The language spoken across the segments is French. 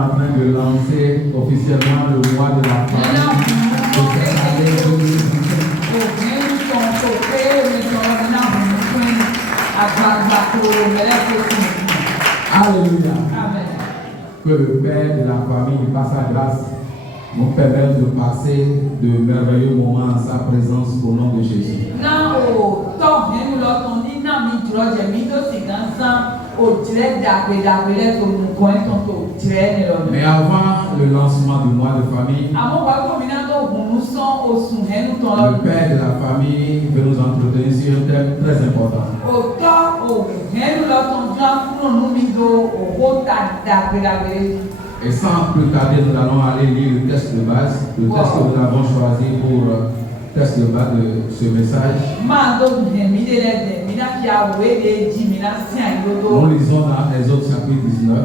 en train de lancer officiellement le mois de la famille. Alléluia. Amen. Que le Père de la famille, par sa grâce, nous permette de passer de merveilleux moments en sa présence au nom de Jésus. Mais avant le lancement du mois de famille, le Père de la famille veut nous entretenir sur un thème très important. Et sans plus tarder, nous allons aller lire le texte de base, le texte que nous avons choisi pour texte de base de ce message. Nous lisons dans Exode chapitre 19,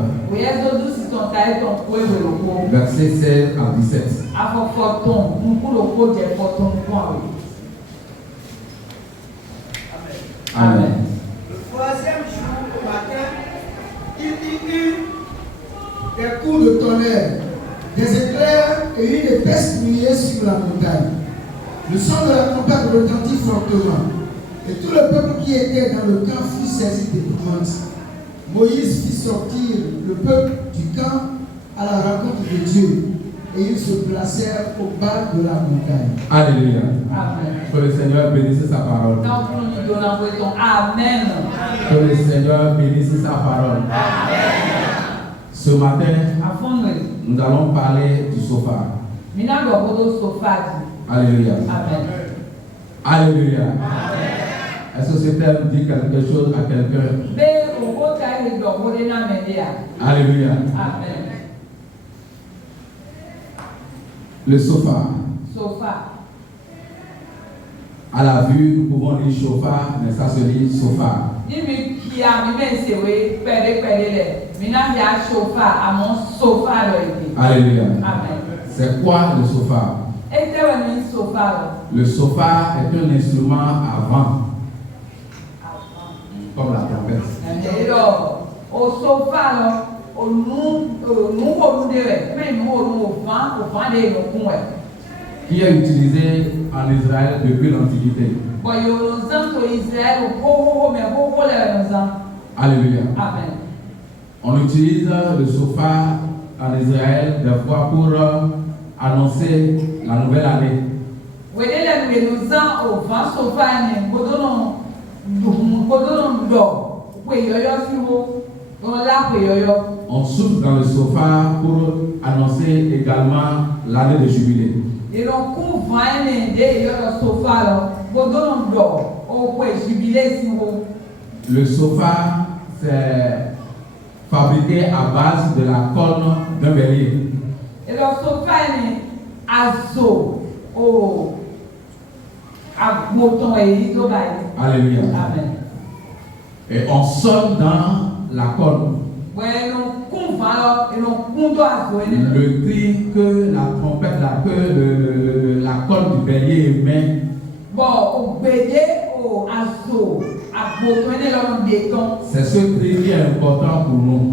versets 16 à 17. Amen. Le troisième jour au matin, il y eut des coups de tonnerre, des éclairs et une épaisse nuée sur la montagne. Le son de la trompette retentit fortement, et tout le peuple qui était dans le camp fut saisi d'épouvante. Moïse fit sortir le peuple du camp à la rencontre de Dieu, et ils se placèrent au bas de la montagne. Alléluia. Amen. Que le Seigneur bénisse sa parole. Amen. Que le Seigneur bénisse sa parole. Amen. Ce matin, nous allons parler du sofa. Alléluia. Amen. Alléluia. Est-ce que ce thème dit quelque chose à quelqu'un? Alléluia. Amen. Le sofa. À la vue, nous pouvons dire sofa, mais ça se dit sofa. Alléluia. Amen. C'est quoi le sofa? Le sofa est un instrument à vent, comme la trompette. Qui est utilisé en Israël depuis l'Antiquité. Alléluia. Amen. On utilise le sofa en Israël des fois pour annoncer la nouvelle année. On souffle dans le sofa pour annoncer également l'année de jubilé. Le sofa, c'est fabriqué à base de la corne d'un bélier. Alléluia. Amen. Et on sonne dans la corne. Le cri que la trompette, la corne du bélier émet. C'est ce cri qui est important pour nous.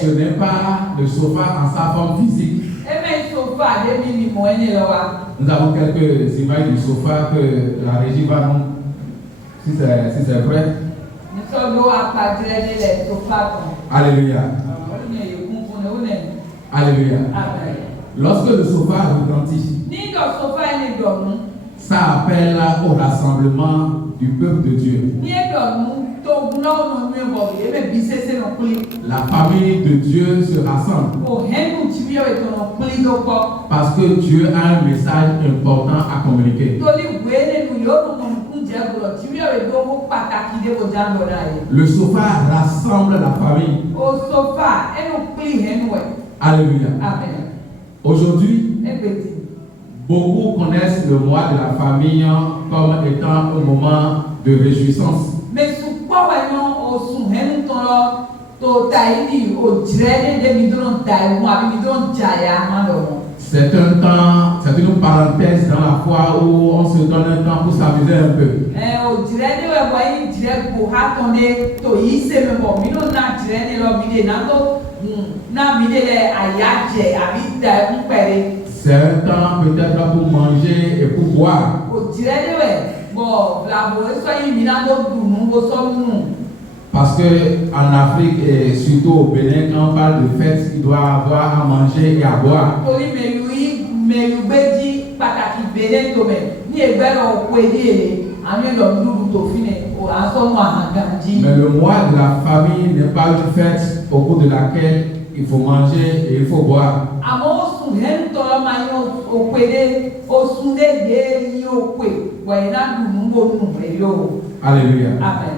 Ce n'est pas le sofa en sa forme physique. Nous avons quelques images du sofa que la régie va nous, si c'est vrai. Alléluia. Alléluia. Lorsque le sofa retentit, ça appelle au rassemblement du peuple de Dieu. La famille de Dieu se rassemble parce que Dieu a un message important à communiquer. Le sofa rassemble la famille. Alléluia. Aujourd'hui, beaucoup connaissent le mois de la famille comme étant un moment de réjouissance. C'est un temps, c'est une parenthèse dans la foi où on se donne un temps pour s'amuser un peu. C'est un temps peut-être pour manger et pour boire. Parce qu'en Afrique et surtout au Bénin, quand on parle de fête, il doit avoir à manger et à boire. Mais le mois de la famille n'est pas une fête au cours de laquelle il faut manger et il faut boire. Alléluia. Amen.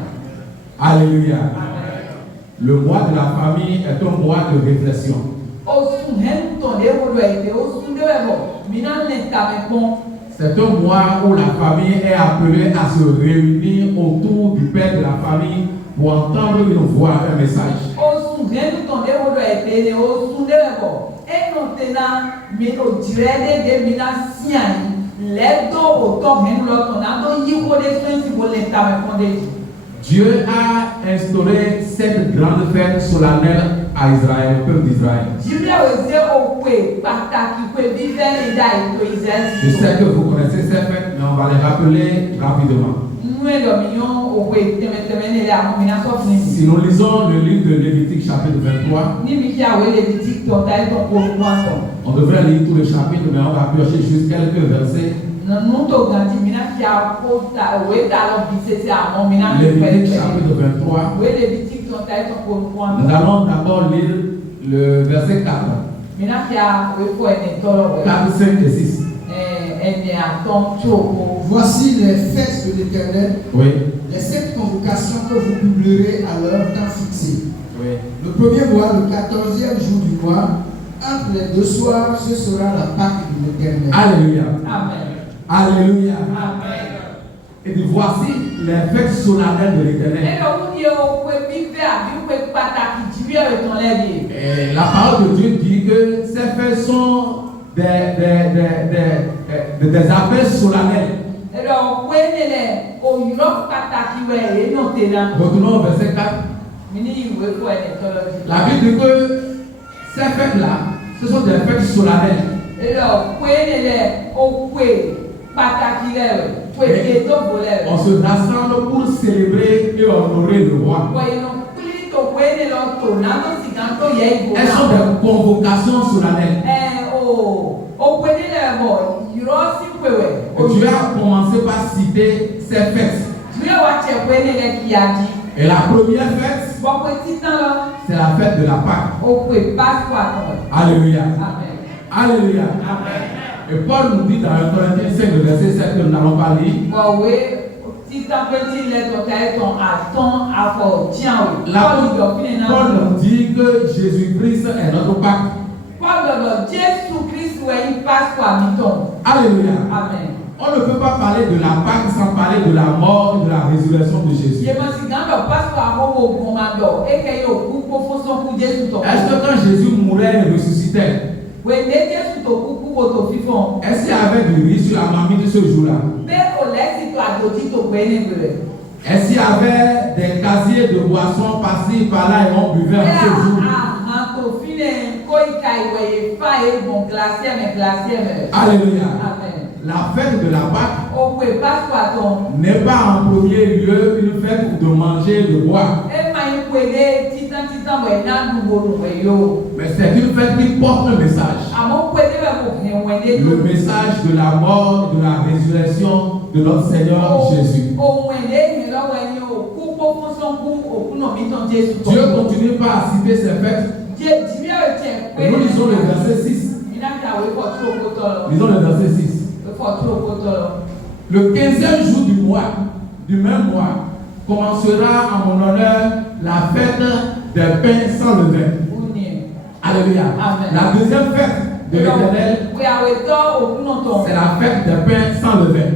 Alléluia. Amen. Le mois de la famille est un mois de réflexion. C'est un mois où la famille est appelée à se réunir autour du père de la famille pour entendre une voix, un message. Dieu a instauré cette grande fête solennelle à Israël, au peuple d'Israël. Je sais que vous connaissez ces fêtes, mais on va les rappeler rapidement. Si nous lisons le livre de Lévitique chapitre 23, on devrait lire tout le chapitre, mais on va piocher juste quelques versets. Lévitique chapitre 23. Nous allons d'abord lire le verset 4. 4, 5 et 6. Voici les fêtes de l'Éternel, Oui. les 7 convocations que vous publierez à leur temps fixé. Oui. Le premier mois, le 14e jour du mois, entre les 2 soirs, ce sera la Pâque de l'Éternel. Alléluia. Amen. Alléluia. Amen. Et puis voici les fêtes solennelles de l'Éternel. Et la parole de Dieu dit que ces fêtes sont des appels solennels. Retournons au verset 4. La Bible dit que ces fêtes-là, ce sont des fêtes solennelles. On se rassemble pour célébrer et honorer le roi. Elles sont des convocations solennelles. Et Dieu a commencé par citer ces fêtes. Et la première fête, c'est la fête de la Pâque. Alléluia. Amen. Alléluia. Amen. Et Paul nous dit dans 1 Corinthiens 5, le verset 7 que nous n'allons pas lire. Paul nous dit que Jésus-Christ est notre Pâque. Alléluia. Amen. On ne peut pas parler de la Pâque sans parler de la mort et de la résurrection de Jésus. Est-ce que quand Jésus mourait et ressuscitait, est-ce qu'il y avait du riz sur la marmite ce jour-là? Est-ce qu'il y avait des casiers de boissons passés par là et on buvait en ce jour? Alléluia. Amen. La fête de la Pâque n'est pas en premier lieu une fête de manger et de boire. Mais c'est une fête qui porte un message. Le message de la mort, de la résurrection de notre Seigneur Jésus. Dieu continue pas à citer ces fêtes. Et nous lisons le verset 6. Lisons le verset 6. Le 15e jour du même mois, commencera en mon honneur la fête des pains sans levain. Alléluia. Amen. La deuxième fête de l'Éternel, c'est la fête des pains sans levain.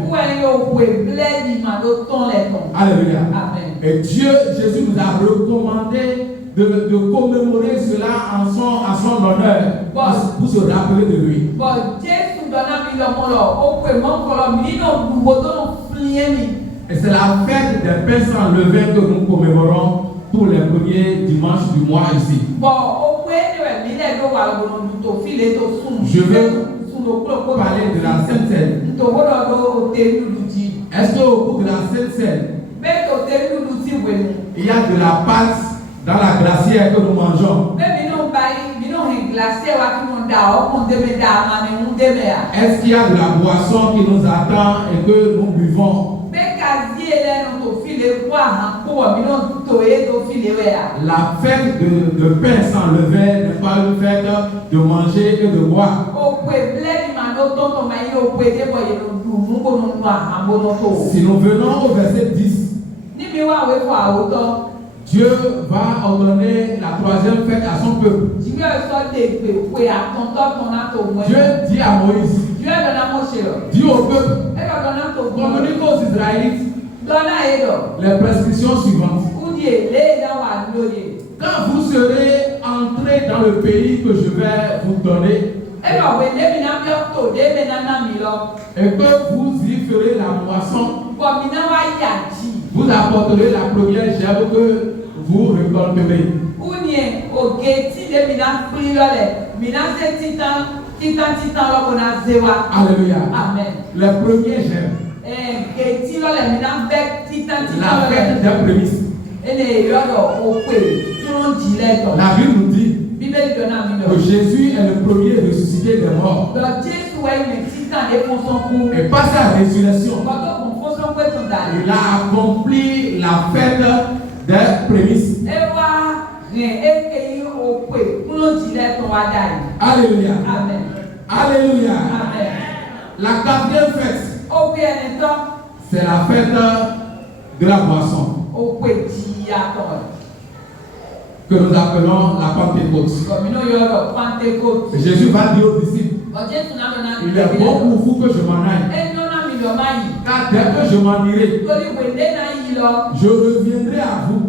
Alléluia. Amen. Et Dieu, Jésus nous a recommandé de commémorer cela en son honneur, pour se rappeler de lui. Et c'est la fête des pains sans levain que nous commémorons tous les premiers dimanches du mois ici. Je veux parler de la Sainte Seine. Est-ce qu'au cours de la Sainte Seine, il y a de la pâte dans la glacière que nous mangeons? Est-ce qu'il y a de la boisson qui nous attend et que nous buvons? La fête de pain sans levain n'est pas une fête de manger et de boire. Si nous venons au verset 10, Dieu va ordonner la troisième fête à son peuple. Dieu dit à Moïse, dit au peuple, communique aux Israélites les prescriptions suivantes. Quand vous serez entrés dans le pays que je vais vous donner, et que vous y ferez la moisson, vous apporterez la première gerbe que vous récolterez. Alléluia. Amen. Les premiers gerbes. La fête des prémices. La Bible nous dit que Jésus est le premier ressuscité des morts. Et par sa résurrection, il a accompli la fête des prémices. Alléluia. Amen. Alléluia. Amen. La quatrième fête, c'est la fête de la boisson, que nous appelons la Pentecôte. Jésus va dire aux disciples, il est bon pour vous que je m'en aille, car dès que je m'en irai, je reviendrai à vous.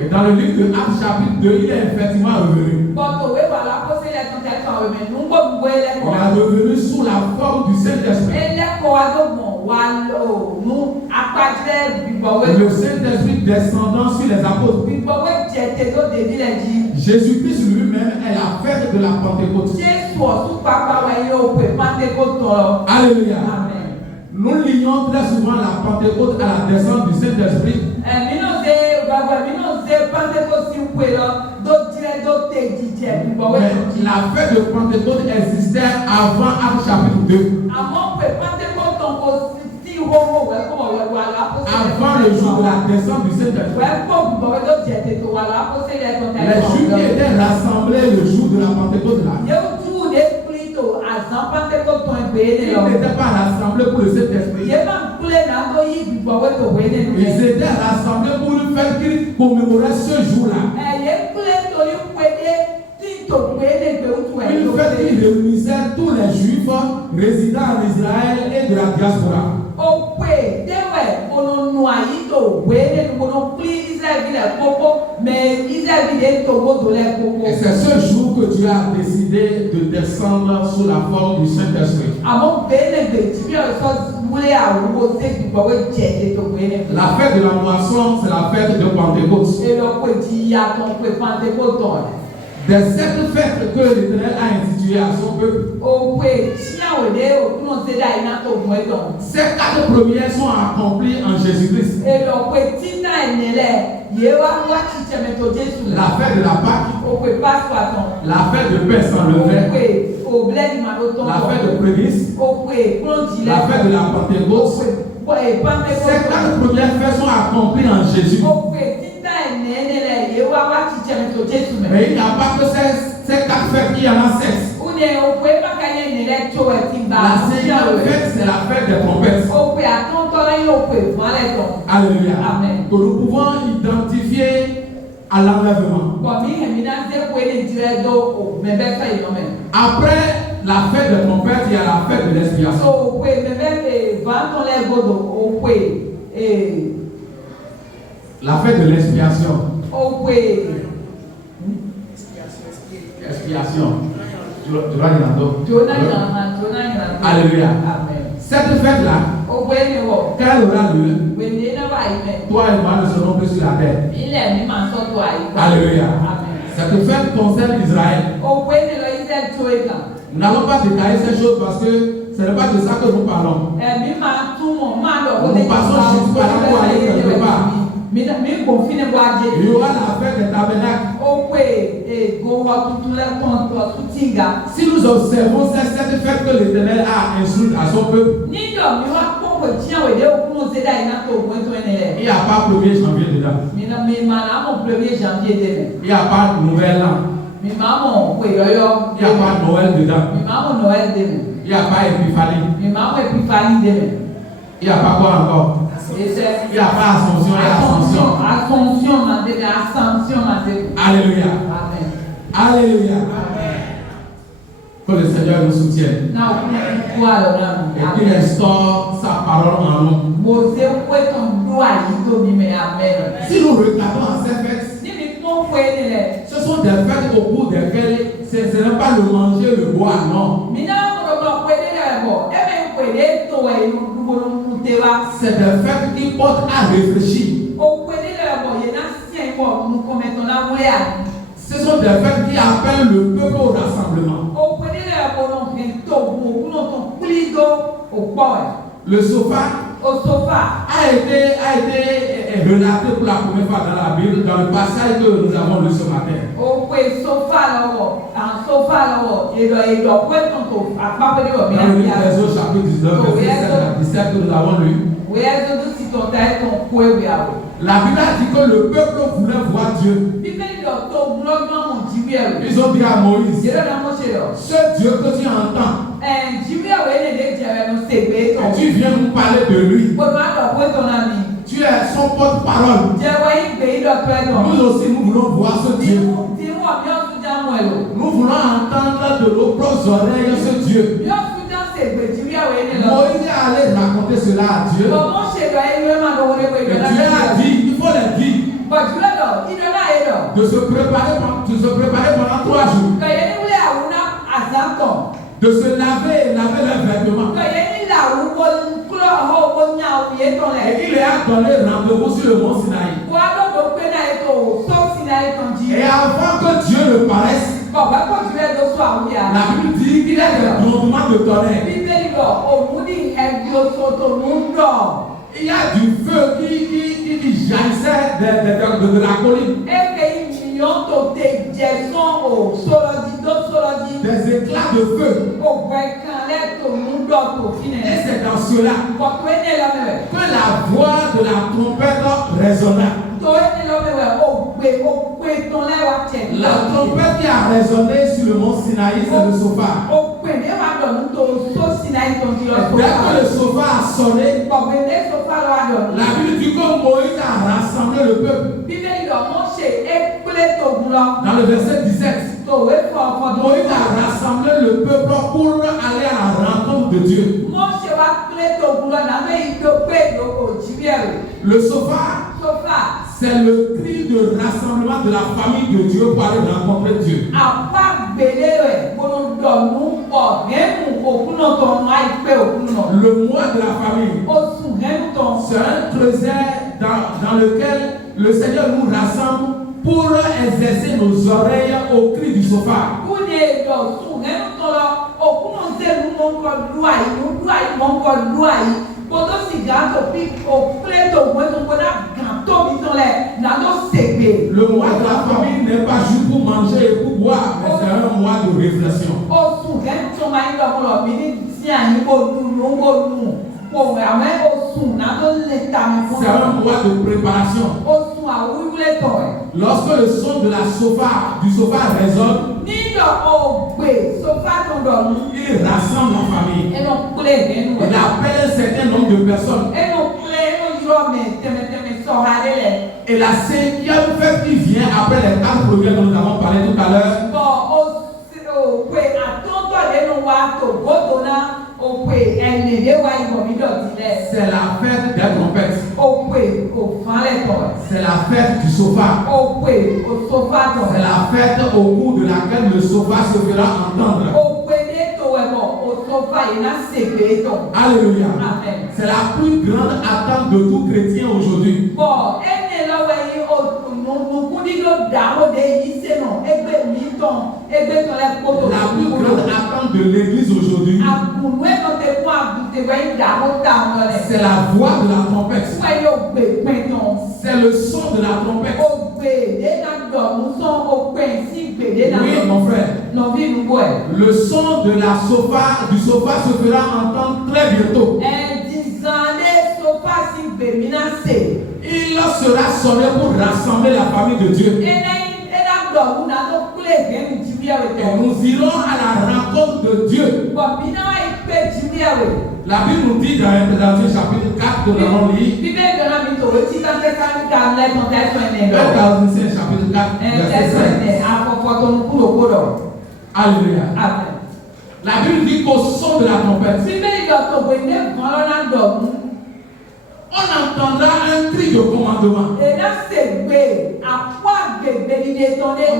Et dans le livre de Actes chapitre 2, il est effectivement revenu. Il est revenu sous la forme du Saint-Esprit. Le Saint-Esprit descendant sur les apôtres. Jésus-Christ lui-même est la fête de la Pentecôte. Alléluia. Nous lions très souvent la Pentecôte à la descente du Saint-Esprit. La fête de Pentecôte existait avant Actes chapitre 2. Avant le jour de la descente du Saint-Esprit. Les Juifs étaient rassemblés le jour de la Pentecôte là. Ils n'étaient pas rassemblés pour le Saint-Esprit. Ils étaient rassemblés pour une fête qui commémorait ce jour-là. Une fête qui réunissait tous les Juifs résidant en Israël et de la diaspora. Et c'est ce jour que Dieu a décidé de descendre sous la forme du Saint-Esprit. La fête de la moisson, c'est la fête de Pentecôte. Des 7 fêtes que l'Éternel a instituées à son peuple, ces 4 premières sont accomplies en Jésus-Christ. La fête de la Pâque, la fête de pain sans levain, la fête de prémices, la fête de la Pentecôte. Ces 4 premières fêtes sont accomplies en Jésus. Mais il n'y a pas que ces 4 fêtes, il y en a 6. La 5e fête, c'est la fête des trompettes. Alléluia. Amen. Que nous pouvons identifier à l'enlèvement. Après la fête des trompettes, il y a la fête de l'expiation. La fête de l'expiation. Expiation. Alléluia. Cette fête-là, quand elle aura lieu, toi et moi ne serons plus sur la terre. Alléluia. Cette fête concerne Israël. Nous n'allons pas détailler ces choses parce que ce n'est pas de ça que nous parlons. Nous passons juste par là pour aller quelque part. Il y aura la fête des tabernacles. Si nous observons cette fête que l'Éternel a instruite à son peuple, il n'y a pas 1er janvier dedans. Il n'y a pas de nouvel an. Il n'y a pas Noël dedans. Il n'y a pas Épiphanie. Il n'y a pas quoi encore? Il n'y a pas Ascension et Ascension. Alléluia. Alléluia. Que le Seigneur nous soutienne. Et qu'il instaure sa parole en nous. Si nous regardons en ces fêtes, ce sont des fêtes au cours desquelles ce n'est pas le manger, le boire, non. C'est des fêtes qui portent à réfléchir. Ce sont des fêtes qui appellent le peuple au rassemblement. Le sofa a été relaté pour la première fois dans la Bible, dans le passage que nous avons lu ce matin. Dans le livre d'Exode chapitre 19, verset 7 à 17 que nous avons lu. La Bible a dit que le peuple voulait voir Dieu. Ils ont dit à Moïse, ce Dieu que tu entends, tu viens nous parler de lui. Tu es son porte-parole. Nous aussi, nous voulons voir ce Dieu. Nous voulons entendre de nos propres oreilles ce Dieu. Moïse est allé raconter cela à Dieu. Et Dieu a dit, il faut les dire, de se préparer pendant 3 jours. De se laver leurs vêtements. Et il leur a donné rendez-vous sur le mont Sinaï. Et avant que Dieu ne paraisse, la Bible dit qu'il y a des grondements de tonnerre. Il y a du feu qui jaillissait de la colline. Des éclats de feu. Et c'est dans cela que la voix de la trompette résonna. La trompette qui a résonné sur le mont Sinaï, c'est le sofa. Dès que le sofa a sonné, la Bible dit que Moïse a rassemblé le peuple. Dans le verset 17, Moïse a rassemblé le peuple pour aller à la rencontre de Dieu. Le sofa, c'est le cri de rassemblement de la famille de Dieu pour aller rencontrer Dieu. Le mois de la famille, c'est un trésor dans lequel le Seigneur nous rassemble pour exercer nos oreilles au cri du sofa. Le mois de la famille n'est pas juste pour manger et pour boire, mais c'est un mois de réflexion. C'est un mois de préparation. Lorsque le son de du sofa résonne, il rassemble la famille. Il appelle un certain nombre de personnes. Et la 5e fête qui vient après les 4 premières dont nous avons parlé tout à l'heure, c'est la fête des trompettes. C'est la fête du sofa. C'est la fête au cours de laquelle le sofa se fera entendre. Alléluia. C'est la plus grande attente de tout chrétien aujourd'hui. La plus grande attente de l'église aujourd'hui, c'est la voix de la trompette. C'est le son de la trompette. Oui, mon frère. Le son de la du sofa se fera entendre très bientôt. Il sera sonné pour rassembler la famille de Dieu. Et nous irons à la rencontre de Dieu. La Bible nous dit dans Ephésiens chapitre 4 que nous allons lire. Ephésiens chapitre 4 verset 5. Alléluia. La Bible dit qu'au son de la trompette, on entendra un cri de commandement. On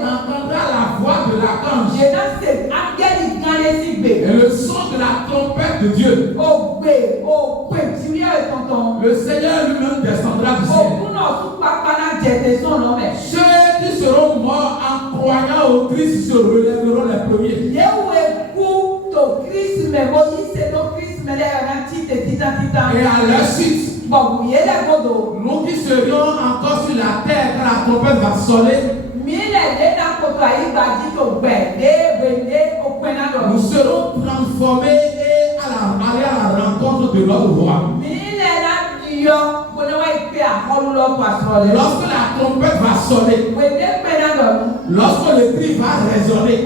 entendra la voix de l'archange. Et le son de la trompette de Dieu. Le Seigneur lui-même descendra du ciel. Ceux qui seront morts en croyant au Christ se relèveront les premiers. Et à leur suite, nous qui serions encore sur la terre quand la trompette va sonner, nous serons transformés et aller à la rencontre de notre roi. Lorsque la trompette va sonner, lorsque le cri va résonner,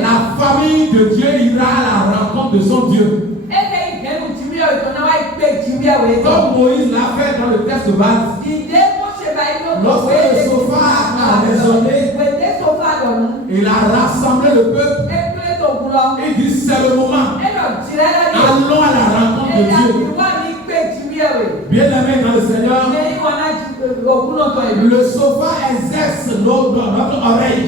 la famille de Dieu ira à la rencontre de son Dieu. Comme Moïse l'a fait dans le texte de base. Lorsque le sofa a résonné, il a rassemblé le peuple. Il dit c'est le moment. Allons à la rencontre de Dieu. Bien aimé dans le Seigneur, le sofa exerce notre oreille.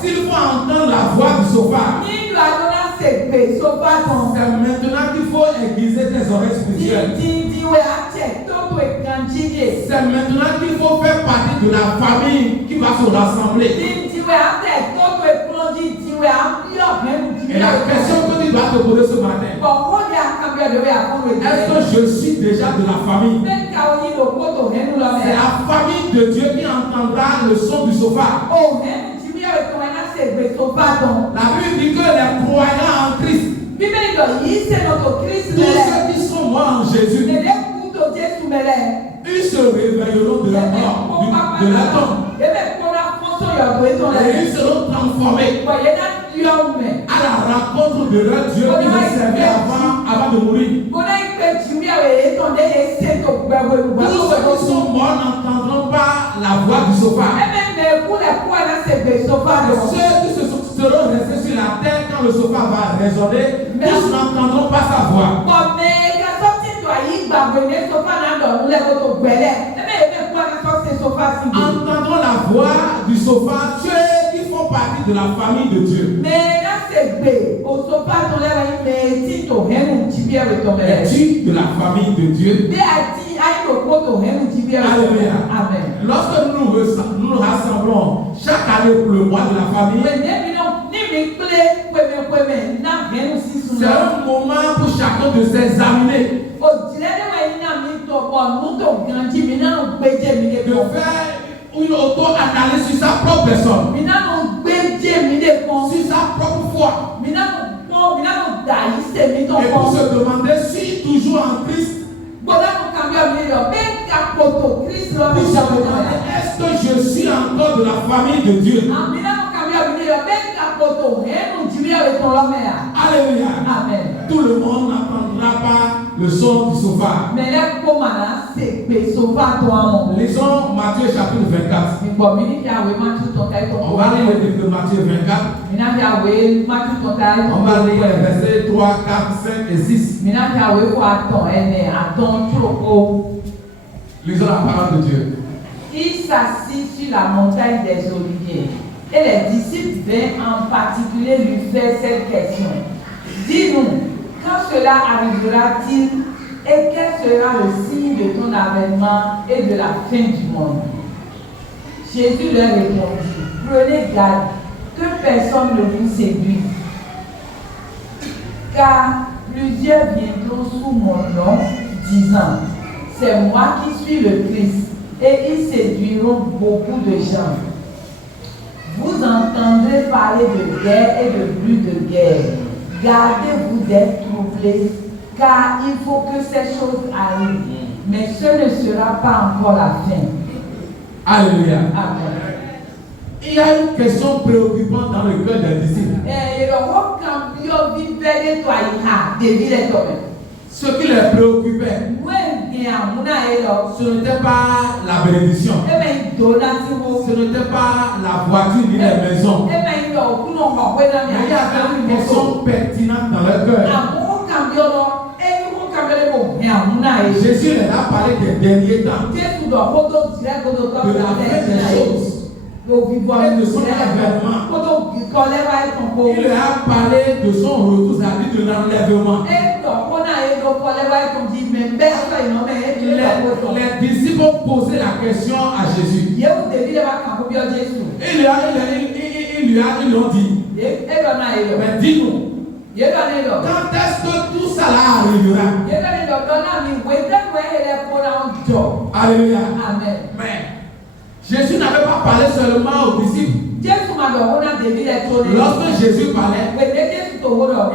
S'il faut entendre la voix du sofa, c'est maintenant qu'il faut aiguiser tes oreilles spirituelles. C'est maintenant qu'il faut faire partie de la famille qui va se rassembler. Et la question que tu dois te poser ce matin, est-ce que je suis déjà de la famille? C'est la famille de Dieu qui entendra le son du sofa. La Bible dit que les croyants en Christ, tous ceux qui sont morts en Jésus, ils se réveilleront de la mort, de la tombe. Et ils seront transformés à la rencontre de leur Dieu qui les servait avant de mourir. Tous ceux qui sont morts n'entendront pas la voix du sofa. Ceux qui seront restés sur la terre quand le sofa va résonner, tous n'entendront pas sa voix. Entendons la voix du sofa, ceux qui font partie de la famille de Dieu. Es-tu de la famille de Dieu? Alléluia. Lorsque nous nous rassemblons chaque année pour le mois de la famille, c'est un moment pour chacun de s'examiner, de faire une auto-analyse sur sa propre personne, sur sa propre foi, et pour se demander si toujours en Christ, est-ce que je suis encore de la famille de Dieu? Alléluia. Amen. Tout le monde n'entendra pas le son du sofa. Lisons Matthieu chapitre 24. On va lire le livre de Matthieu 24. On va lire les versets 3, 4, 5 et 6. Lisons la parole de Dieu. Il s'assit sur la montagne des Oliviers. Et les disciples vinrent en particulier lui faire cette question. Dis-nous, quand cela arrivera-t-il et quel sera le signe de ton avènement et de la fin du monde? Jésus leur répondit, prenez garde que personne ne vous séduise. Car plusieurs viendront sous mon nom, disant, c'est moi qui suis le Christ, et ils séduiront beaucoup de gens. Vous entendrez parler de guerre et de bruit de guerre. Gardez-vous d'être troublés, car il faut que ces choses arrivent. Mais ce ne sera pas encore la fin. Alléluia. Amen. Il y a une question préoccupante dans le cœur des disciples. Ce qui les préoccupait, ce n'était pas la bénédiction, ce n'était pas la voiture ni les maisons. Mais il y avait une question pertinente dans leur cœur. Jésus leur a parlé des derniers temps, de la fin des choses. Et de son avènement. Il leur a parlé de son retour, c'est-à-dire de l'enlèvement. Les disciples ont posé la question à Jésus. Ils lui ont dit, mais dis-nous, quand est-ce que tout ça là arrivera? Alléluia. Amen. Mais Jésus n'avait pas parlé seulement aux disciples. Lorsque Jésus parlait,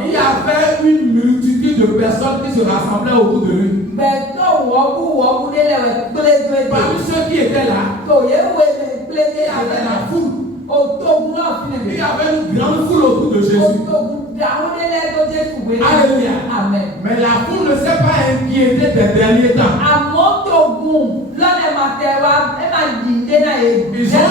il y avait une multitude de personnes qui se rassemblaient autour de lui. Parmi ceux qui étaient là, il y avait la foule. Il y avait une grande foule autour de Jésus. Alléluia. Amen. Mais la foule ne s'est pas inquiétée des derniers temps. Ils ont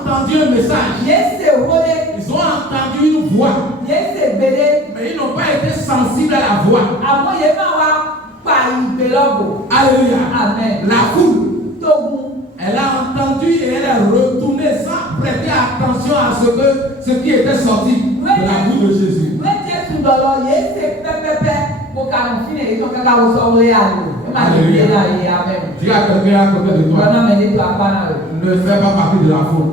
entendu un message. Ils ont entendu une voix. Mais ils n'ont pas été sensibles à la voix. Alléluia. Amen. La foule, elle a entendu et elle est retournée sans prêter attention à ce qui était sorti de la bouche de Jésus. Alléluia. Dis à quelqu'un à côté de toi, ne fais pas partie de la foule.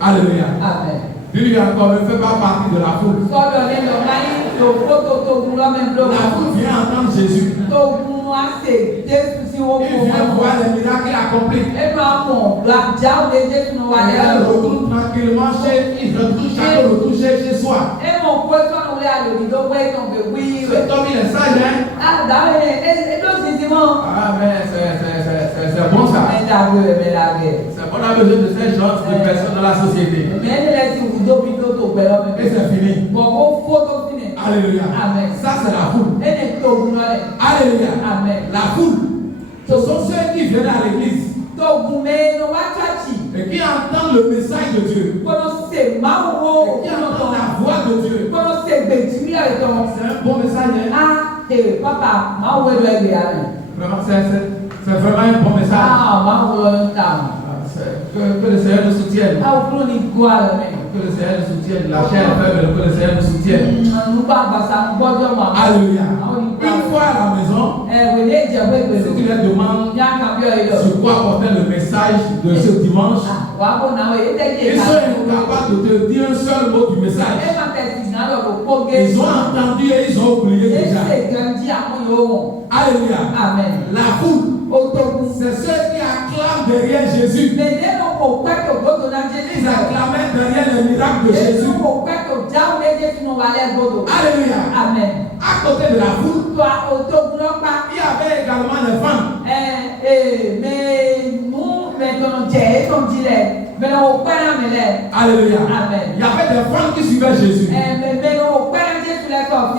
Alléluia. Amen. Dis-lui encore, ne fais pas partie de la foule. La foule vient entendre Jésus. Il vient voir les miracles accomplis. Et elle retourne tranquillement chacun retourne chez soi. Cet homme il est sage, hein? Ah mais c'est bon ça. C'est bon, on a besoin de ces genres de personnes dans la société. Et c'est fini. Alléluia. Amen. Ça c'est la foule. Alléluia. Amen. La foule, ce sont ceux qui viennent à l'église et qui entendent le message de Dieu. Et qui entendent la voix de Dieu. C'est un bon message. Vraiment, c'est vraiment un bon message. Que le Seigneur nous soutienne. Que le Seigneur nous soutienne. La chair est faible, que le Seigneur nous soutienne. Alléluia. Une fois à la maison, si tu leur demandes sur quoi porter le message de ce dimanche, ils sont incapables de te dire un seul mot du message. Ils ont entendu et ils ont oublié déjà. Alléluia. Amen. La foule, c'est ceux qui acclament derrière Jésus. Ils acclamaient derrière le miracle de Jésus. Alléluia. Amen. À côté de la foule, il y avait également les femmes. Alléluia. Amen. Il y avait des femmes qui suivaient Jésus.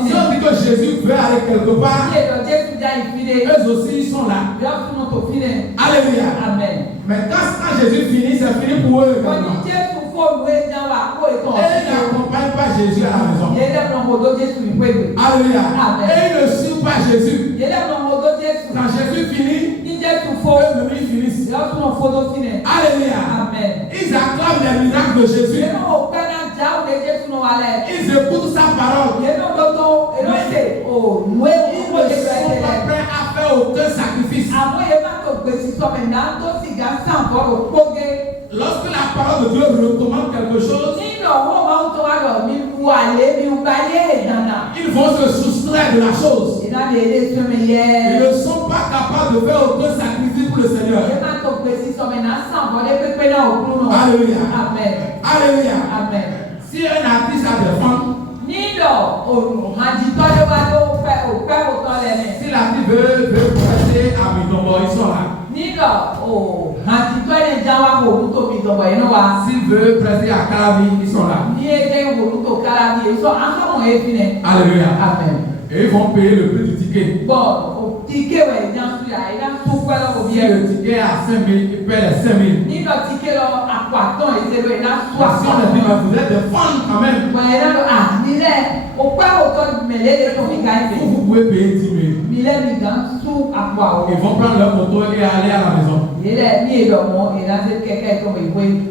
Si on dit que Jésus veut aller quelque part, eux aussi ils sont là. Alléluia. Amen. Mais quand Jésus finit, c'est fini pour eux également. Et ils n'accompagnent pas Jésus à la maison. Alléluia. Et ils ne suivent pas Jésus. Quand Jésus finit, eux-mêmes ils finissent. Alléluia. Amen. Ils acclament les miracles de Jésus. Ils écoutent sa parole. Ils ne sont pas prêts à faire aucun sacrifice. Lorsque la parole de Dieu recommande quelque chose, ils vont se soustraire de la chose. Ils ne sont pas capables de faire aucun sacrifice pour le Seigneur. Alléluia. Amen. Alléluia. Amen. Si un artiste a des fans, si l'artiste veut prêter à Midombo, ils sont là. S'il veut prêter à Calabi, ils sont là. Alléluia. Amen. Et ils vont payer le prix du ticket. Si le ticket est à 5 000, ils paient les 5 000. Si on a dit, mais vous êtes des fans quand même, vous pouvez payer 10 000. Ils vont prendre leur moto et aller à la maison.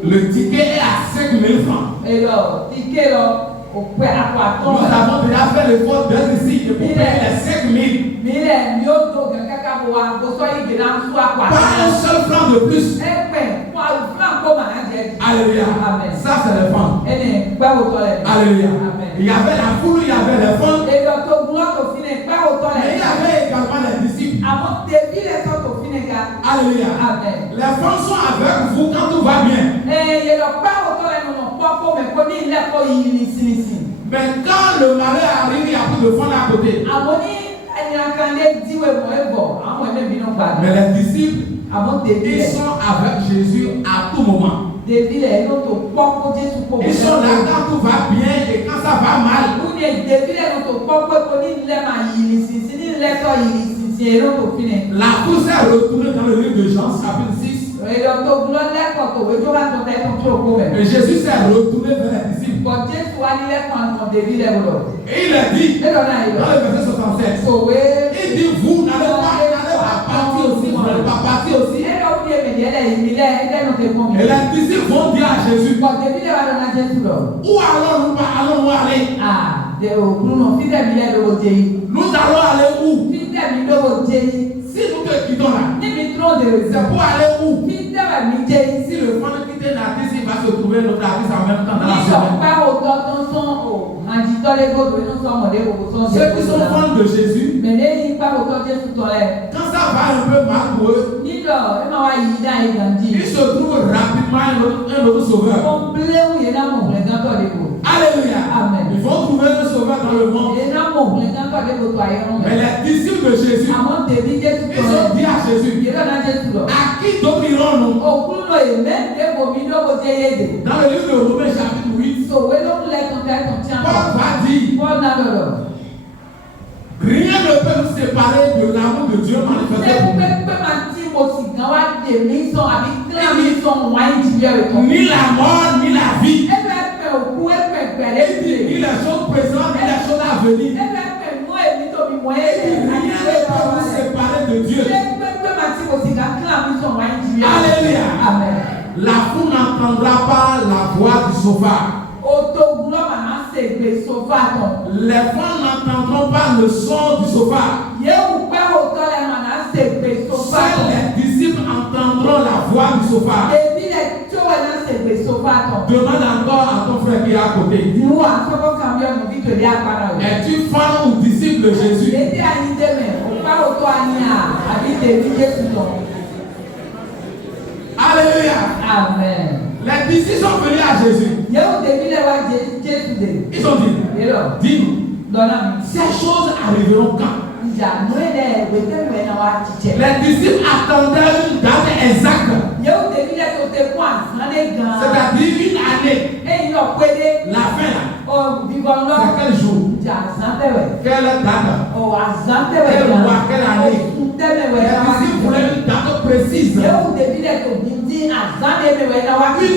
Le ticket est à 5 000 francs. Nous avons déjà fait l'effort d'être ici et pour payer les 5 000. Pas un seul franc de plus. Alléluia. Ça, c'est les fans. Alléluia. Il y avait la foule, il y avait les fans. Mais il y avait également les disciples. Alléluia. Les fans sont avec vous quand tout va bien. Mais quand le malheur arrive, il n'y a plus de fans à côté. Mais les disciples, ils sont avec Jésus à tout moment. Ils sont là quand tout va bien et quand ça va mal. La foule s'est retournée dans le livre de Jean, chapitre 6. Et Jésus s'est retourné vers les disciples. Et il a dit, dans le verset 67, il dit, vous n'allez pas partir aussi, vous n'allez pas partir aussi. Et les disciples vont dire à Jésus, où allons-nous aller? Nous allons aller où? Si nous te quittons là, c'est pour aller où? Si le fan quitte l'artiste, il va se trouver notre artiste en même temps dans la semaine. Ceux qui sont fans de Jésus, quand ça va un peu mal pour eux, ils se trouvent rapidement un autre sauveur. Alléluia. Amen. Ils vont trouver un sauveur dans le monde. Mais les disciples de Jésus, ils ont dit à Jésus, à qui d'autre irons-nous? Dans le livre de Romains chapitre 8, Paul va dire, rien ne peut nous séparer de l'amour de Dieu manifesté pour nous. Ni la mort, ni la vie. Ni les choses présentes, ni les choses à venir. Rien ne peut nous séparer de Dieu. Alléluia. Amen. La foule n'entendra pas la voix du sauveur. Les fans n'entendront pas le son du sauveur. Seuls les disciples entendront la voix du sauveur. Demande encore à ton frère qui est à côté. Es-tu fan ou disciple de Jésus? Alléluia. Amen. Les disciples sont venus à Jésus. Ils ont dit, dis-nous, ces choses arriveront quand? Les disciples attendaient une date exacte. C'est-à-dire une année. La fin là. C'est quel jour? Quelle date? Quel mois? Quelle année? Les disciples voulaient une date précise. Une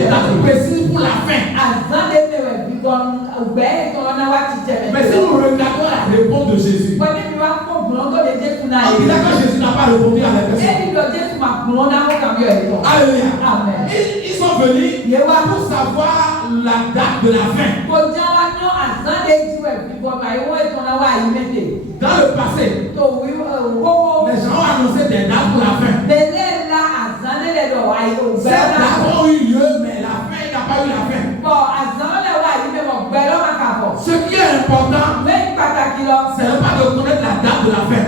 date précise pour la fin. Mais si nous regardons la réponse de Jésus, on dirait que Jésus n'a pas répondu à la question. Alléluia. Ils sont venus pour savoir la date de la fin. Dans le passé, les gens ont annoncé des dates pour la fin. pas eu la fin. Bon, Ce qui est important, ce n'est pas de connaître la date de la fin.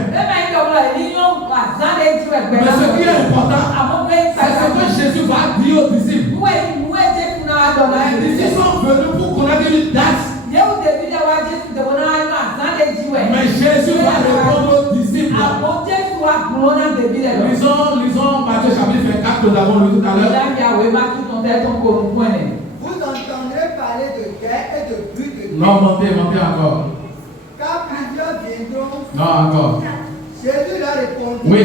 Mais ce qui est important, c'est ce que Jésus va dire aux disciples. Les disciples sont venus pour connaître une date. Mais Jésus va répondre aux disciples. Lisons Matthieu chapitre 24 que nous avons lu tout à l'heure. Vous entendrez parler de guerre et de but de guerre. Non, montez encore. Car plusieurs viendront. Non, encore. Jésus leur répondit. Oui.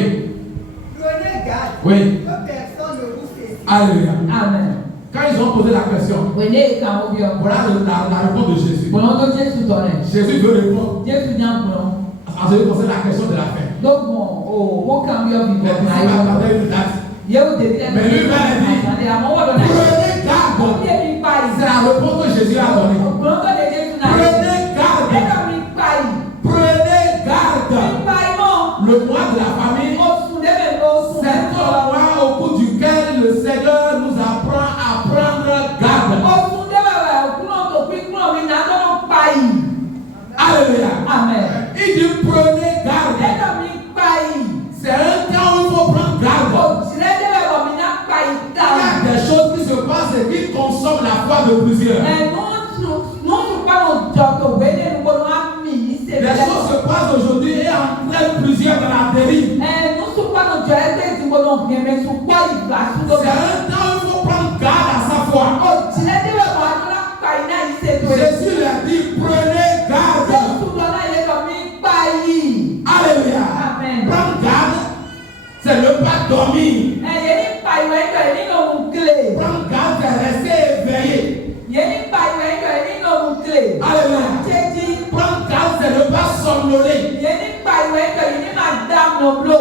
Prenez garde. Oui. Que personne ne vous saisit. Alléluia. Amen. Quand ils ont posé la question, voilà la réponse de Jésus. Jésus veut répondre en ce qui concerne la question de la fin. Les disciples attendaient une date. Mais lui-même a dit, prenez garde. C'est la réponse que Jésus a donnée. Prenez garde. Prenez garde. Le mois de la famille, c'est un mois au cours duquel le Seigneur nous apprend à prendre garde. Alléluia. Amen. Il dit prenez garde. C'est un temps où il faut prendre garde. Il y a des choses qui se passent et qui consomment la foi de plusieurs. Les choses se passent aujourd'hui et entraînent plusieurs dans la dérive. C'est un temps où il faut prendre garde à sa foi. Jésus leur dit prenez garde. Alléluia. Prendre garde, c'est ne pas dormir. Prendre garde, c'est rester éveillé. Alléluia. Prendre garde, c'est ne pas somnoler. Beaucoup sont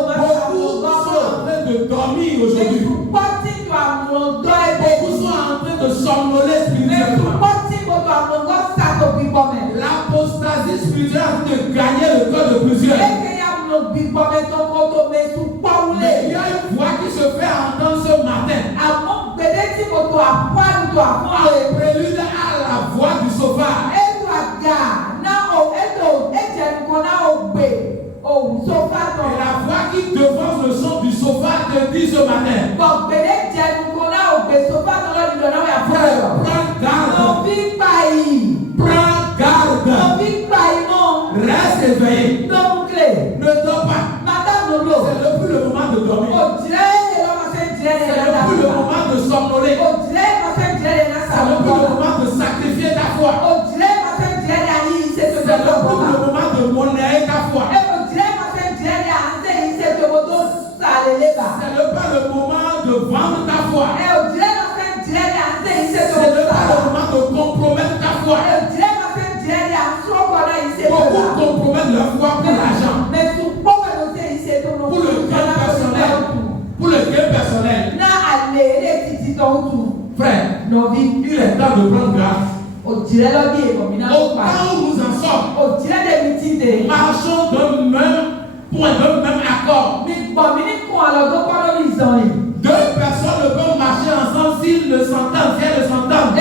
en train de dormir aujourd'hui. Beaucoup sont en train de somnoler spirituellement. L'apostasie spirituelle a de gagner le cœur de plusieurs. Mais il y a une voix qui se fait entendre ce matin. Prélude à la voix du sauveur. Et la voix qui devance le son du sauveur te dit ce matin. Prends garde. Prends garde. Reste éveillé. Ne dors pas. C'est le plus le moment de dormir. C'est le plus le moment de somnoler. C'est le plus le moment de sacrifier ta foi. C'est le plus le moment de monnaie ta foi. C'est le pas le moment de vendre ta foi. C'est le pas le moment de compromettre ta foi. Beaucoup compromettent leur foi pour l'argent. Pour le gain personnel. Pour le gain personnel. Frère, il est temps de prendre garde. Au temps où nous en sommes, marchons d'un même point, d'un même accord. Deux personnes ne peuvent marcher ensemble s'ils ne s'entendent, si elles ne s'entendent.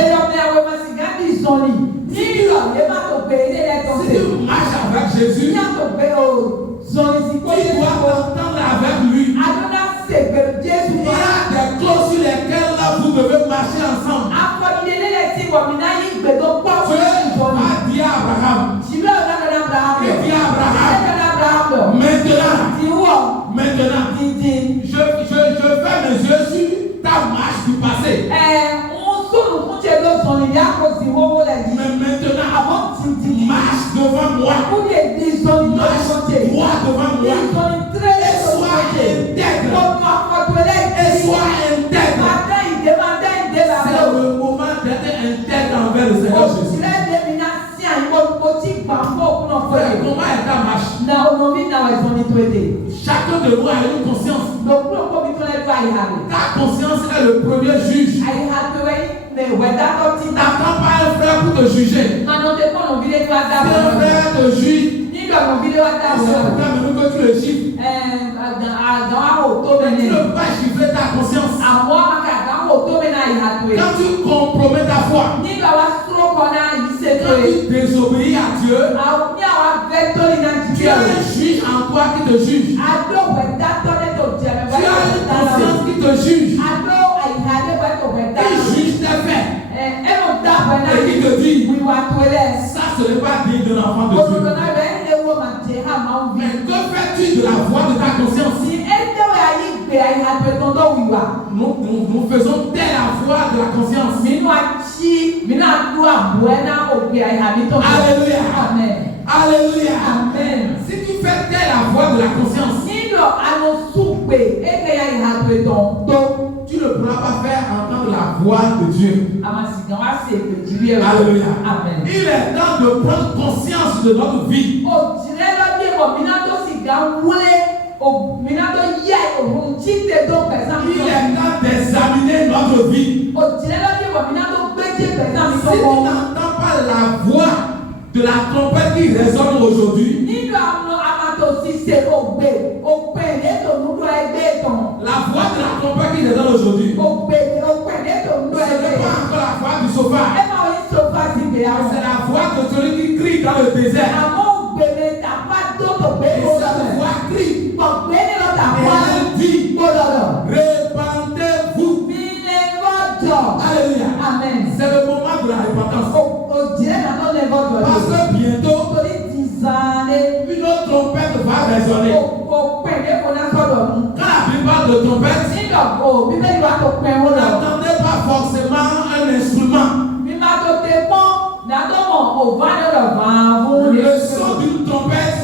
Si tu marches avec Jésus, tu dois t'entendre avec lui. Il y a des clauses sur lesquelles là, vous devez marcher ensemble. Dieu a dit à Abraham, maintenant, je fais mes yeux sur ta marche du passé. Mais maintenant, marche devant moi. Marche droit devant moi. Et sois intègre. C'est le moment d'être intègre envers le Seigneur Jésus. Comment est ta marche? Chacun de nous a une conscience. Ta conscience est le premier juge. N'attends pas un frère pour te juger. Si un frère te juge, c'est un frère que tu le chiffres. Tu ne peux pas chiffrer ta conscience. Quand tu compromets ta fois, quand tu désobéis à Dieu, tu as un juge en toi qui te juge. Tu as une conscience qui te juge. Il juge tes faits. Et qui te dit, ça ce n'est pas digne d'un enfant de Dieu. Mais que fais-tu de la voix de ta conscience? Nous faisons telle la voix de la conscience. Alléluia. Amen. Alléluia. Amen. Si tu fais telle la voix de la conscience, tu ne pourras pas faire entendre la voix de Dieu. Alléluia. Amen. Il est temps de prendre conscience de notre vie. Il est temps d'examiner notre vie. Si tu n'entends pas la voix de la trompette qui résonne aujourd'hui, la voix de la trompette qui résonne aujourd'hui, ce n'est pas encore la voix du sofa. C'est la voix de celui qui crie dans le désert. Et cette voix crie. Et elle dit, répandez-vous. Alléluia. Amen. C'est le moment de la repentance. Parce que bientôt, une autre trompette va résonner. Quand la plupart de trompettes, n'attendez pas forcément un instrument. Le son d'une trompette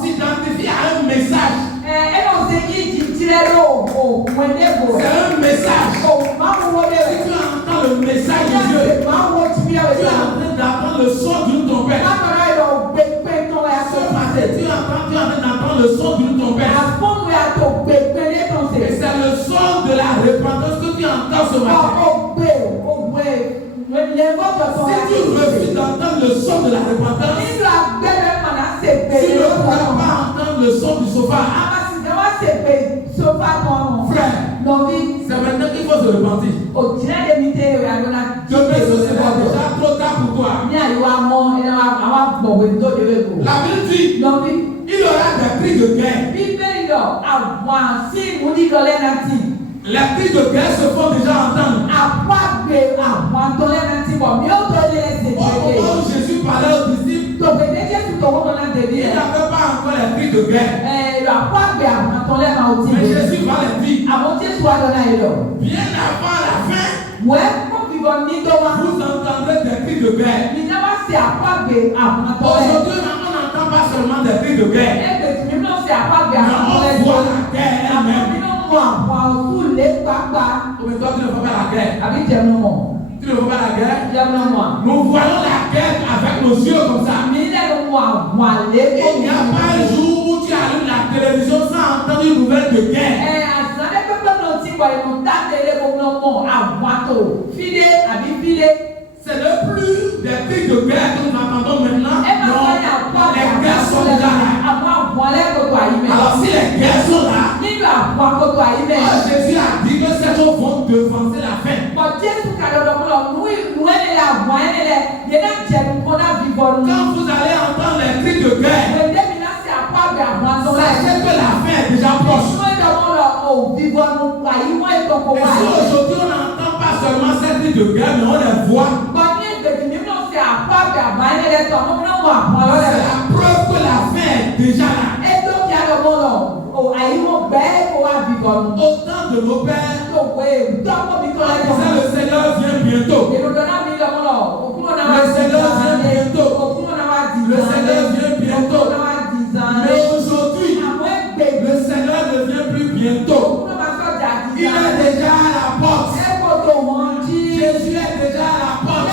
s'identifie à un message. C'est un message. Si tu entends le message de Dieu, tu es en train d'entendre le son d'une trompette. Tu es en train d'entendre le son d'une trompette. Et c'est le son de la repentance que tu entends ce matin. Si tu refuses d'entendre le son de la repentance, tu ne pourras pas entendre le son du sofa. Frère, c'est maintenant qu'il faut se repentir. Demain ce sera déjà trop tard pour toi. La Bible dit, il y aura des cris de guerre. Les cris de guerre se font déjà entendre. Au moment où Jésus parlait aux disciples, il n'avait pas encore les cris de guerre. Mais Jésus va les dire. Bien avant la fin, vous entendrez des cris de guerre. Aujourd'hui, on n'entend pas seulement des cris de guerre. Mais on voit la guerre elle-même. Mais toi, tu ne vois pas la guerre. Tu ne vois pas la guerre? Nous voyons la guerre avec nos yeux comme ça. Il n'y a pas un jour où tu allumes la télévision sans entendre une nouvelle de guerre. C'est le plus des cris de guerre que nous entendons maintenant. Non, les guerres sont déjà là. Alors si les guerres sont là, Jésus a dit que ces gens vont devancer la fin. Quand vous allez entendre les cris de guerre, sachez que la fin est déjà proche. Et si aujourd'hui on n'entend pas seulement ces cris de guerre, mais on les voit, c'est la preuve que la fin est déjà là. Autant de nos pères, le Seigneur vient bientôt. Le Seigneur vient bientôt. Le Seigneur vient bientôt. Mais aujourd'hui, le Seigneur ne vient plus bientôt. Il est déjà à la porte. Jésus est déjà à la porte.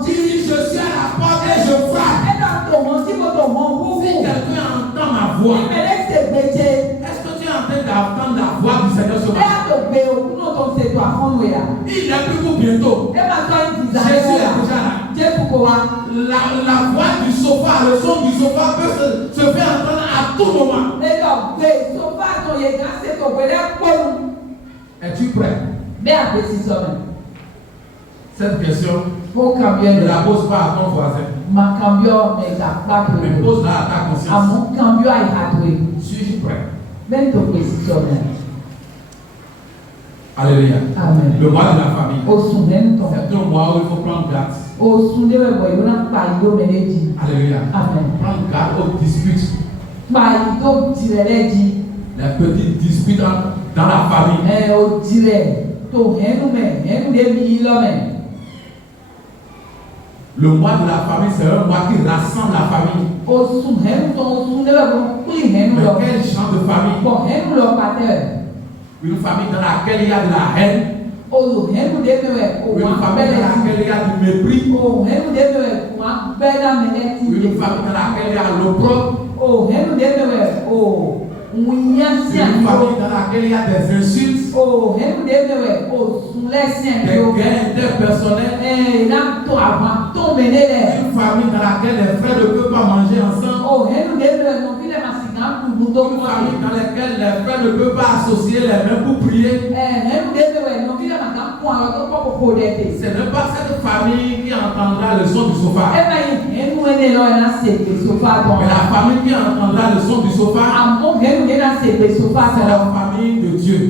Il dit, je suis à la porte et je frappe. Si quelqu'un entend ma voix, est-ce que tu es en train d'entendre la voix du Seigneur ce matin? Il est plus pour bientôt. Jésus est déjà là. La voix du sofa, le son du sofa peut se faire entendre à tout moment. Es-tu prêt? Cette question, ne la pose pas à ton voisin. Mais pose-la à ta conscience. Suis-je prêt? Alléluia. Amen. Le mois de la famille. C'est un mois où il faut prendre garde. Alléluia. Amen. Prendre garde aux disputes. Les petites disputes dans la famille. Le mois de la famille, c'est un mois qui rassemble la famille. Mais quel genre de famille? Une famille dans laquelle il y a de la haine. Une famille dans laquelle il y a du mépris. Une famille dans laquelle il y a l'opprobre. Une famille dans laquelle il y a des insultes, des guerres interpersonnelles. Une famille dans laquelle les frères ne peuvent pas manger ensemble. Une famille dans laquelle les frères ne peuvent pas associer les mains pour prier. Ce n'est pas cette famille qui entendra le son du sofa. Mais la famille qui entendra le son du sofa, c'est la famille de Dieu.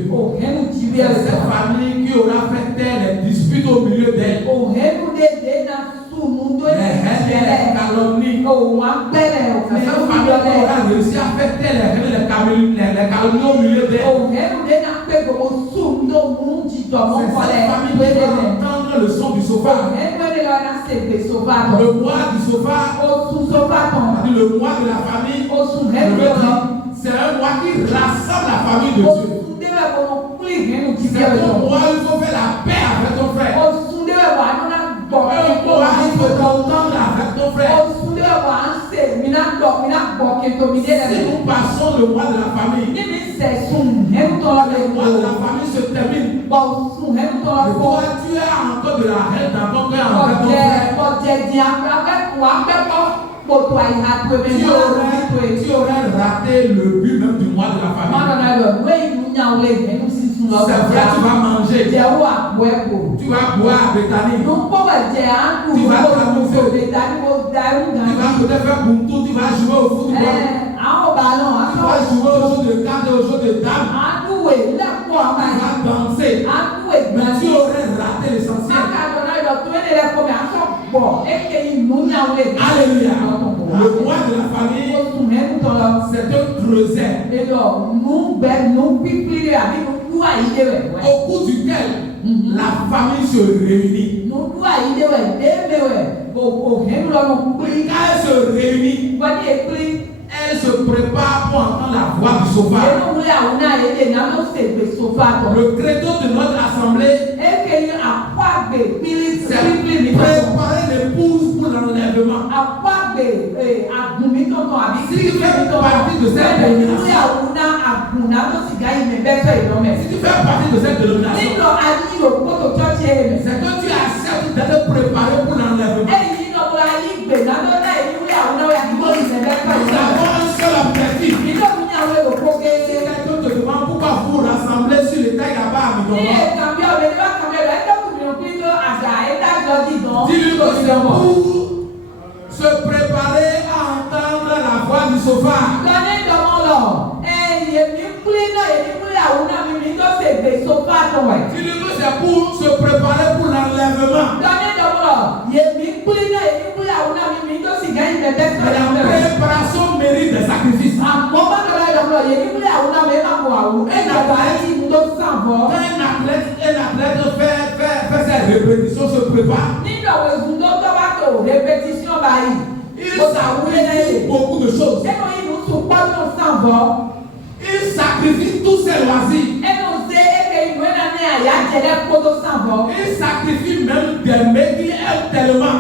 C'est cette famille qui aura fait taire les disputes au milieu d'elle. Les haines et les calomnies. C'est cette famille qui aura réussi à faire taire les haines et les calomnies au milieu d'elle. C'est cette famille qui va entendre le son du sofa. Le mois du sofa, le mois de la famille, c'est un mois qui rassemble la famille de Dieu. C'est un mois où il faut faire la paix avec ton frère. Un mois où il faut t'entendre avec ton frère. Si nous passons le mois de la famille, le mois de la famille se termine. Pourquoi tu as encore de la haine dans ton cœur envers ton frère? Tu aurais raté le but même du mois de la famille. C'est vrai, tu vas manger. Tu vas boire Bethany. Tu vas t'amuser. Tu vas peut-être faire Buntu. Tu vas jouer au football. Tu vas jouer au jeu de cartes et au jeu de dames. Tu vas danser. Mais tu aurais raté l'essentiel. Alléluia. Le mois de la famille, c'est un creuset. Au cours duquel la famille se réunit. Quand elle se réunit, elle se prépare pour entendre la voix du sofa. Le credo de notre assemblée, c'est préparer l'épouse pour l'enlèvement. Si tu fais partie de cette dénomination, c'est que tu acceptes d'être préparé pour l'enlèvement. Nous avons un seul objectif. Si quelqu'un te demande pourquoi vous rassemblez sur les tailles là-bas, dis-lui que c'est pour se préparer à entendre la voix du sofa. Dis-lui que c'est pour se préparer pour l'enlèvement. La préparation mérite des sacrifices. Un athlète fait ses répétitions, se prépare. Il sacrifie beaucoup de choses. Il sacrifie tous ses loisirs. Il sacrifie même des mets qu'il aime tellement.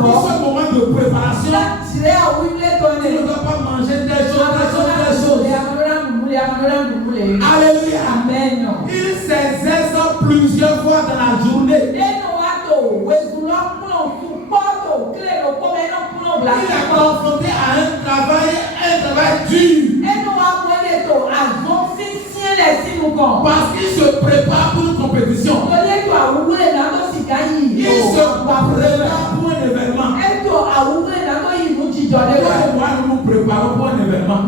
Pour ce moment de préparation, tu ne dois pas manger des choses. Alléluia. Amen. Il s'exerce plusieurs fois dans la journée. Il est confronté à un travail dur. Il se prépare pour une compétition. Il se prépare pour un événement. Toi et moi, nous nous préparons pour un événement.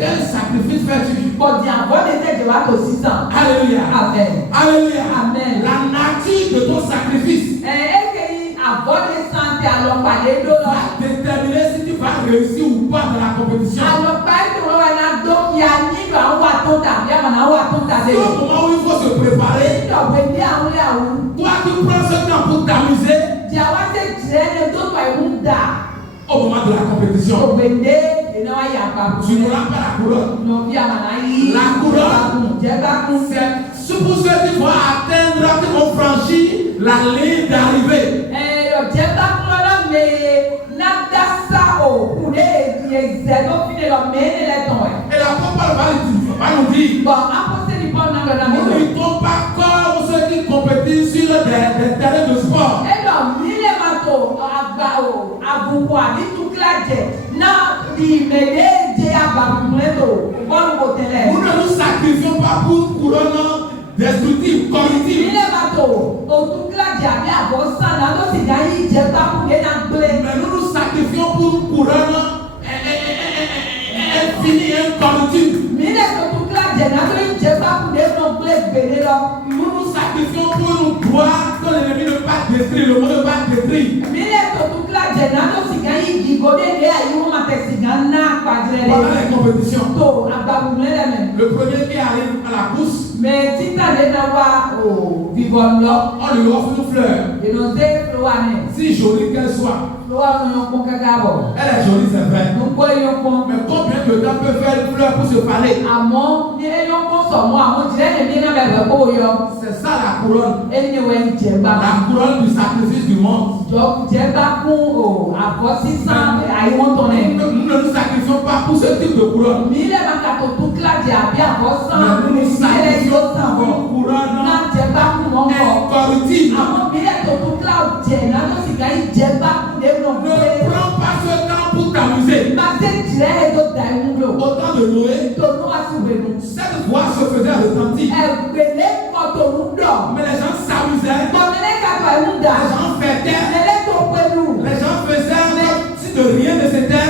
Quel sacrifice fais-tu? Alléluia. Amen. Alléluia. Amen. La nature de ton sacrifice va déterminer si tu vas réussir ou pas dans la compétition. C'est au moment où il faut se préparer. Toi, tu prends ce temps pour t'amuser. Au moment de la compétition, tu n'auras pas la couronne. La couronne, c'est pour ceux qui vont atteindre, qui vont franchir la ligne d'arrivée. Et l'apôtre Paul va nous dire, nous ne luttons pas comme ceux qui compétissent sur des terrains de sport. Nous ne nous sacrifions pas pour une couronne destructive, corruptive. Mais nous nous sacrifions pour une couronne infinie, incorruptible. Nous nous sacrifions pour une gloire que l'ennemi ne pas détruire, le monde ne pas détruire. Pendant les compétitions, le premier qui arrive à la course, on lui offre une fleur. Si jolie qu'elle soit, elle est jolie, c'est vrai. Mais combien de temps peut faire une fleur pour se parler? C'est ça la couronne. La couronne du sacrifice du monde. Nous ne nous sacrifions pas pour ce type de couronne. Mais nous nous sacrifions pour une couronne incorruptible. Ne prends pas ce temps pour t'amuser. Au temps de Noé, cette voix se faisait retentir. Mais les gens s'amusaient. Les gens fêtaient. Les gens faisaient si de rien ne s'était.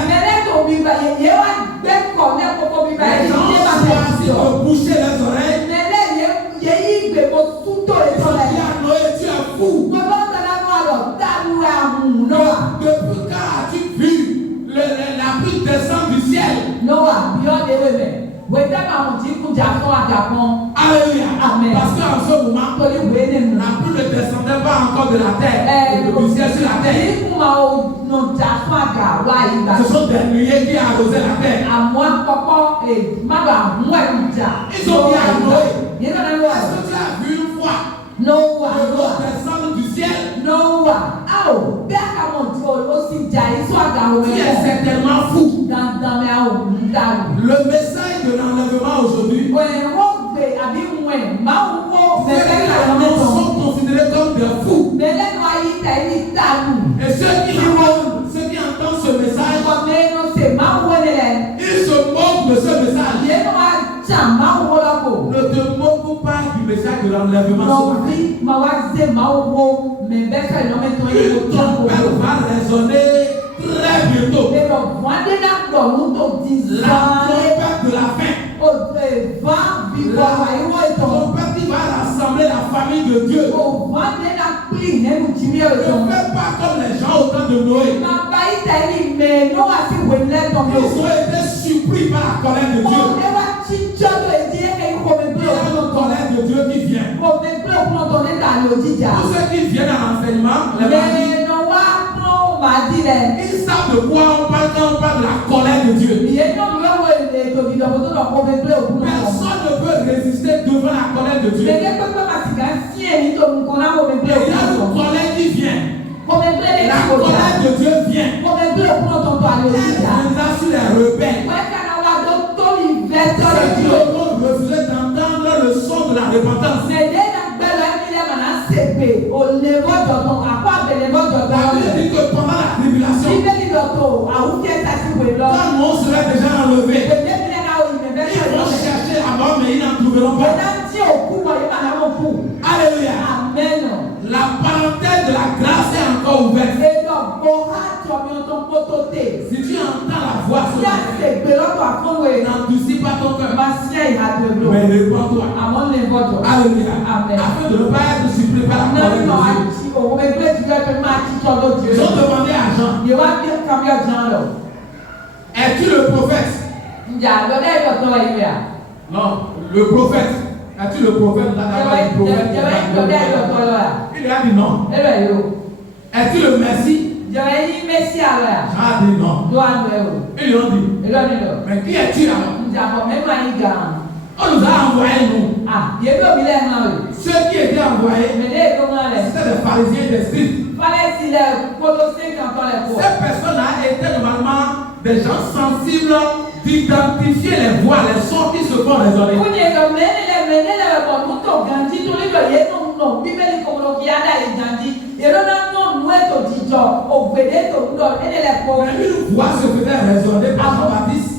Les gens choisissent de boucher les oreilles. Ils ont dit à Noé, tu es fou. Depuis quand as-tu vu la pluie descendre du ciel? Alléluia. Amen. Parce qu'en ce moment, la pluie ne descendait pas encore de la terre, du ciel sur la terre. Ce sont des nuées qui arrosaient la terre. Ils ont dit à Noé, est-ce que tu as vu une fois l'eau descendre du ciel? Tu es certainement fou. Le message de l'enlèvement aujourd'hui, sont considérés comme des fous. Et ceux qui entendent ce message, ils se moquent de ce message. Ne te moque pas du message de l'enlèvement. Ton père va raisonner très bientôt. La trompette de la fin. Ton père qui va rassembler la famille de Dieu. Ne fais pas comme les gens au temps de Noé. Ils ont été surpris par la colère de Dieu. Il y a une colère de Dieu qui vient. Pour ceux qui viennent à l'enseignement, ils savent de quoi on parle quand on parle de la colère de Dieu. Personne ne peut résister devant la colère de Dieu. Il y a une colère qui vient. La colère de Dieu vient. Elle viendra sur les rebelles. Ceux qui auront refusé d'entendre le son de la repentance. La Bible dit que pendant la tribulation, quand on serait déjà enlevé, ils vont n'entendront pas. Alléluia. Amen. La parenthèse de la grâce est encore ouverte. Si tu entends la voix sur ta tête, n'endurcis pas ton cœur. Mais réponds-toi. Alléluia. Afin de ne pas être surpris par la parole de Dieu. Ils ont demandé à Jean, es-tu le prophète? Non, le prophèt. Es-tu le prophète? Il lui a dit non. Es-tu le Messie? Jean a dit non. Ils lui ont dit, mais qui es-tu alors? On nous a envoyé nous. Ceux qui étaient envoyés, c'était des pharisiens et des scribes. Ces personnes-là étaient normalement des gens sensibles d'identifier les voix, les sons qui se font résonner. Une voix se faisait résonner par Jean-Baptiste.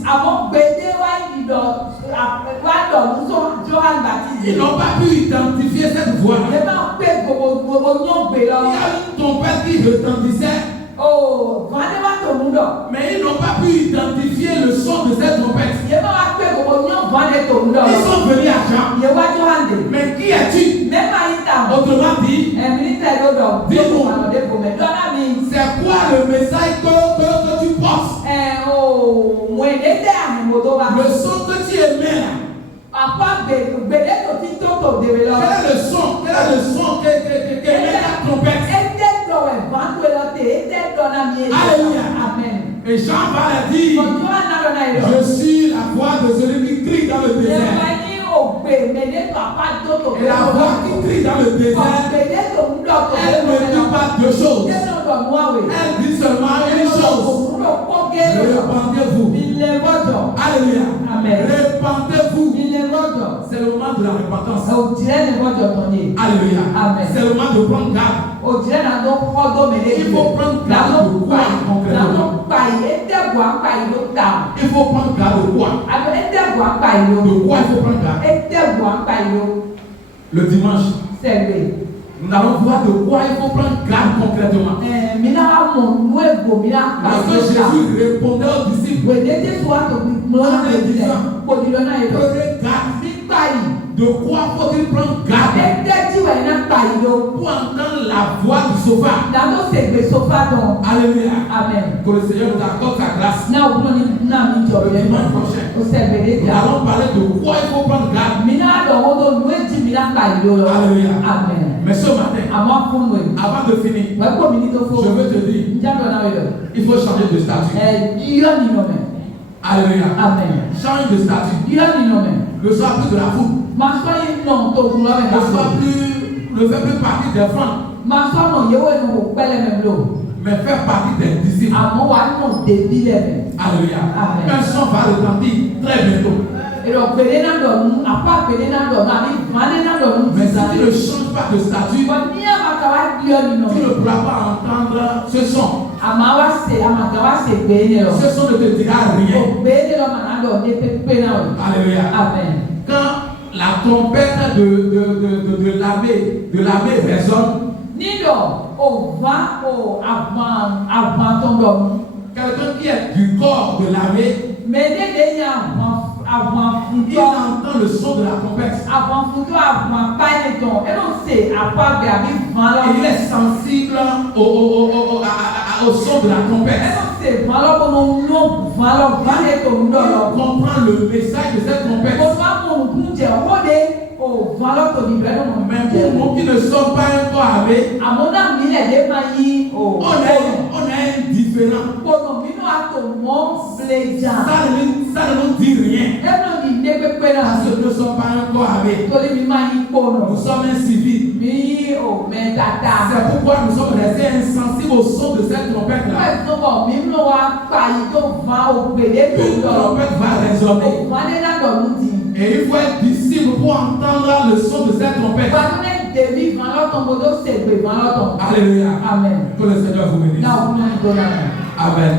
Ils n'ont pas pu identifier cette voix. Il y a une trompette qui retentissait. Mais ils n'ont pas pu identifier le son de cette trompette. Ils sont venus à Jean. Mais qui es-tu? Autrement dit, dis-nous, c'est quoi le message que tu portes? Le son que tu émets. Quel est le son? Quel est le son qu'émet la trompette? Alléluia. Amen. Et Jean va leur dire, je suis la voix de celui qui crie dans le désert. Et la voix qui crie dans le désert, elle ne dit pas deux choses. Elle dit seulement une chose. Répandez-vous. Alléluia. Répandez-vous. C'est le moment de la repentance. Alléluia. C'est le moment de prendre garde. Il faut prendre garde de quoi concrètement? Il faut prendre garde de quoi? De quoi il faut prendre garde? Le dimanche, nous allons voir de quoi il faut prendre garde concrètement. Lorsque Jésus répondait aux disciples, en disant, prenez garde. De quoi faut-il prendre garde? Pour entendre la voix du sofa. Alléluia. Amen. Que le Seigneur nous accorde sa grâce. Le dimanche prochain, nous allons parler de quoi il faut prendre garde. Alléluia. Amen. Mais ce matin, avant de finir, je veux te dire, il faut changer de statut. Alléluia. Amen. Change de statut. Ne sois plus de la foule. Ne fais plus partie des francs. Mais fais partie des disciples. Alléluia. Un son va retentir très bientôt. Mais si tu ne changes pas de statut, tu ne pourras pas entendre ce son. Ce son ne te dira rien. Alléluia. Amen. Quand la trompette de l'armée résonne, quelqu'un qui est du corps de l'armée, il entend le son de la trompette. Et il est sensible au son de la trompette. Il comprend le message de cette trompette. Mais pour nous qui ne sommes pas encore armés, on est indifférent. Ça ne nous dit rien. Parce que nous ne sommes pas encore armés. Nous sommes incivils. C'est pourquoi nous sommes restés insensibles au son de cette trompette-là. Une trompette va résonner. Et il faut être disciple pour entendre le son de cette trompette. Alléluia. Amen. Que le Seigneur vous bénisse. Amen.